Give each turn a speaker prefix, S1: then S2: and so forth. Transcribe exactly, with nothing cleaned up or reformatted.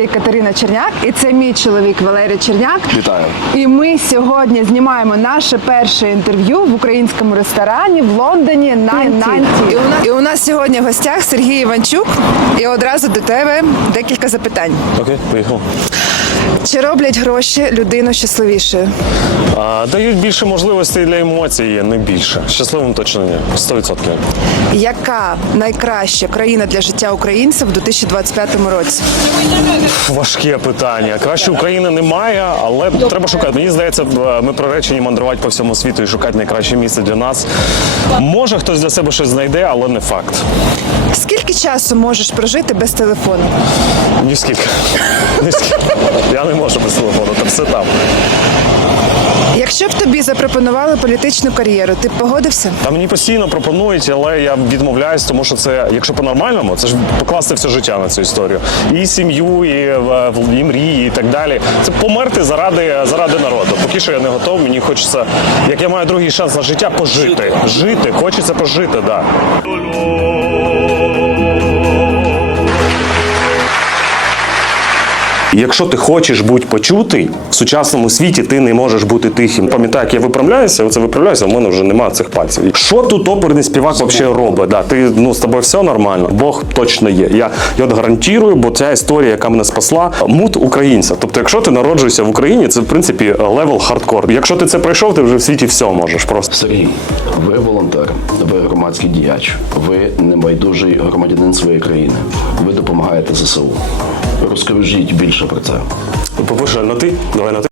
S1: звати Катерина Черняк, і це мій чоловік Валерій Черняк.
S2: Вітаю.
S1: І ми сьогодні знімаємо наше перше інтерв'ю в українському ресторані в Лондоні «Нанті». І у нас, і у нас сьогодні в гостях Сергій Іванчук. І одразу до тебе декілька запитань.
S2: Окей, поїхав.
S1: Чи роблять гроші людину щасливішою?
S2: А, дають більше можливостей для емоцій, не більше. Щасливим точно ні. сто відсотків.
S1: Яка найкраща країна для життя українців у дві тисячі двадцять п'ятому році?
S2: Важке питання. Краще України немає, але треба шукати. Мені здається, ми приречені мандрувати по всьому світу і шукати найкраще місце для нас. Може, хтось для себе щось знайде, але не факт.
S1: Скільки часу можеш прожити без телефону?
S2: Ні скільки. Ні скільки. Я не можу без телефону, там все там.
S1: Якщо б тобі запропонували політичну кар'єру, ти б погодився?
S2: Та мені постійно пропонують, але я відмовляюсь, тому що це, якщо по-нормальному, це ж покласти все життя на цю історію. І сім'ю, і, і мрії, і так далі. Це померти заради, заради народу. Поки що я не готов, мені хочеться, як я маю другий шанс на життя, пожити. Жити, хочеться пожити, так. Да. Якщо ти хочеш бути почутий, в сучасному світі ти не можеш бути тихим. Пам'ятаю, як я виправляюся, оце виправляюся, в мене вже немає цих пальців. Що тут оперний співак взагалі робить? Да, ти, ну, з тобою все нормально, Бог точно є. Я, я от гарантую, бо ця історія, яка мене спасла, мут українця. Тобто, якщо ти народжуєшся в Україні, це, в принципі, левел хардкор. Якщо ти це пройшов, ти вже в світі все можеш просто.
S3: Сергій, ви волонтер, ви громадський діяч, ви небайдужий громадянин своєї країни. Ви допомагаєте зе се у. Розкажіть більше про це.
S2: По-перше, на ти? Давай на ти.